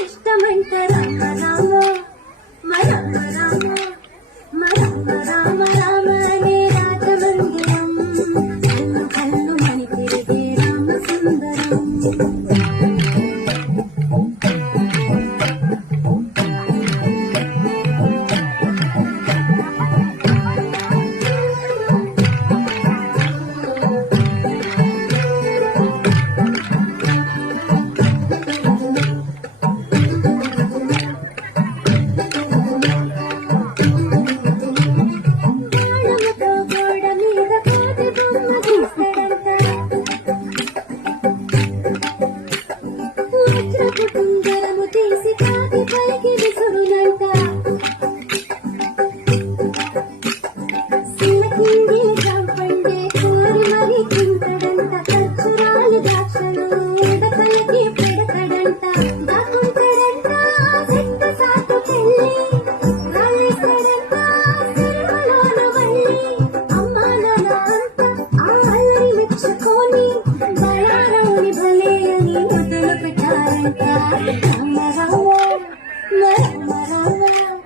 ఇష్టమంట రామ రామ రామ రామ రామ రామ రామ అనే రాజమందిరం కల్లు కల్లు మని తిరిగే రామ సుందరం కుందరము తీసి కాకి పైకి విసురునంట సిల్లకింది చంపండే కోరి మరి కుంటడంట ఖర్చురాలు ద్రాక్షలు ఎడకలకి పెడకడంట దాకుంటడంట చెట్టు సాటు పెళ్ళి రాలేస్తాడంట సినిమలోన వల్లి అమ్మా నాన్న అంతా ఆ అల్లరి మెచ్చుకొని బళారవుని భలే అని మొదలు పెట్టారంట రామ రామ రామ రామ